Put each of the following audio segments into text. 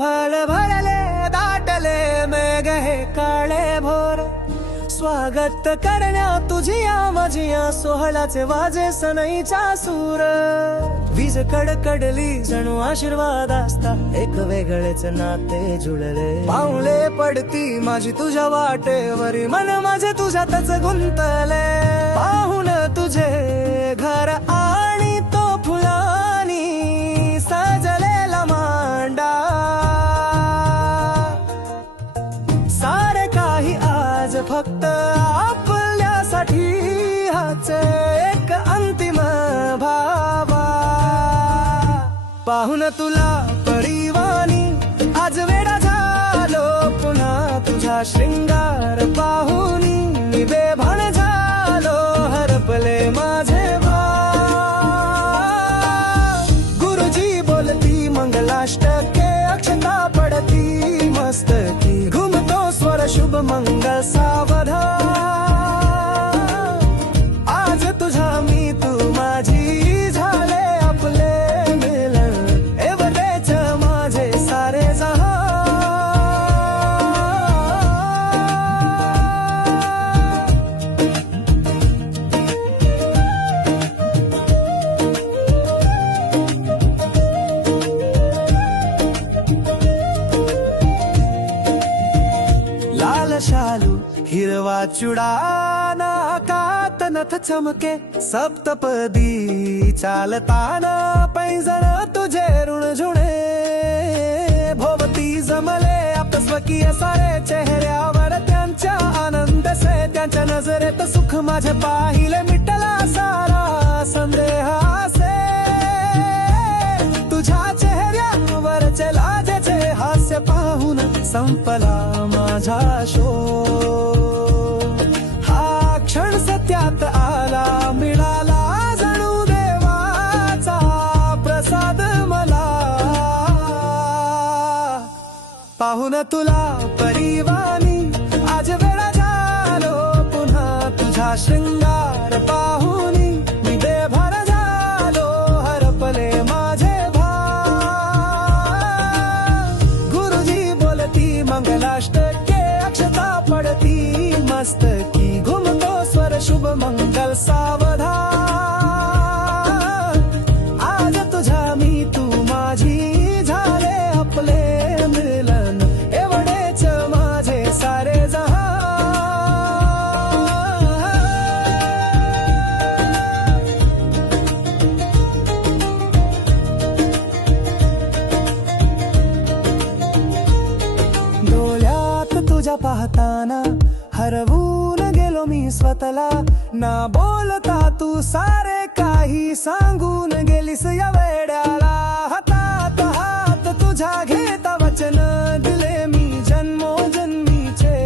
भल भरले दाटले मेघ हे काळे भोर स्वागत करण्या तुझिया माझिया सोहळ्याचे वाजे सनईचा सूर वीज कडकडली जणू आशीर्वाद असता एक वेगळेच नाते जुळले पाऊले पडती माझी तुझ्या वाटेवरी मन माझे तुझ्यातच गुंतले पाहून तुझे घर आणि तो फुलांनी सजलेला मांडा सारे काही आज फक्त आपल्यासाठी हाच एक अंतिम भावा पाहून तुला परिवानी आज वेडा झालो पुन्हा तुझा श्रृंगार पाहुनी मी बेभान झालो हरपले माझे गुरुजी बोलती मंगलाष्टके अक्षता पडती मस्तकी घुमतो स्वर शुभ मंगल सावधान आज तुझा मी तू माझी झाले आपले मिलन एवढेच माझे सारे जहान लाल शालू हिरवा चुडाना कात नथ चमके सप्तपदी चालताना पैंजण तुझे ऋणझुणे भोवती जमले आपस्वकीय सारे चेहऱ्यावर त्यांच्या आनंद से त्यांच्या नजरेत सुख माझे पाहिले मिटला सारा संदेह असे तुझ्या चेहऱ्यावरचे लाजेचे हास्य पाहून संपला माझा शोक हा क्षण सत्यात आला मिळाला जणू देवाचा प्रसाद मला पाहून तुला परिवानी आज वेळा झालो पुन्हा तुझा श्रृंगार पाहुनी मी बेभान झालो हरपले माझे गुरुजी बोलती मंगलाष्टके अक्षता पडती मस्तकी घुमतो स्वर शुभ मंगल सावधान आज तुझा मी तू माझी झाले आपले मिलन एवढेच माझे सारे जहान डोळ्यात तुझ्या पाहताना हरवून गेलो मी स्वतःला ना बोलता तू सारे काही सांगून गेलीस या वेड्याला हातात हात तुझ्या घेता वचन दिले मी जन्मोजन्मीचे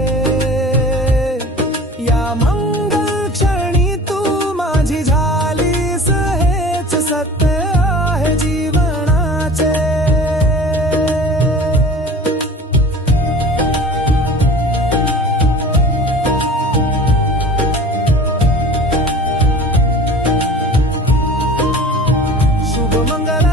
या मंगल क्षणी तू माझी झालीस हेच सत्य आहे जीवनाचे शुभ मंगल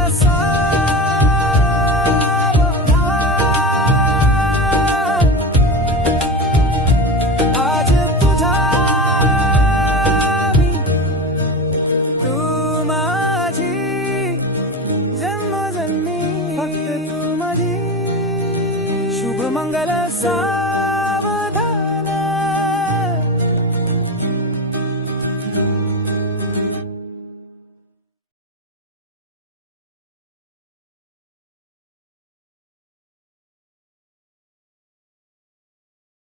सा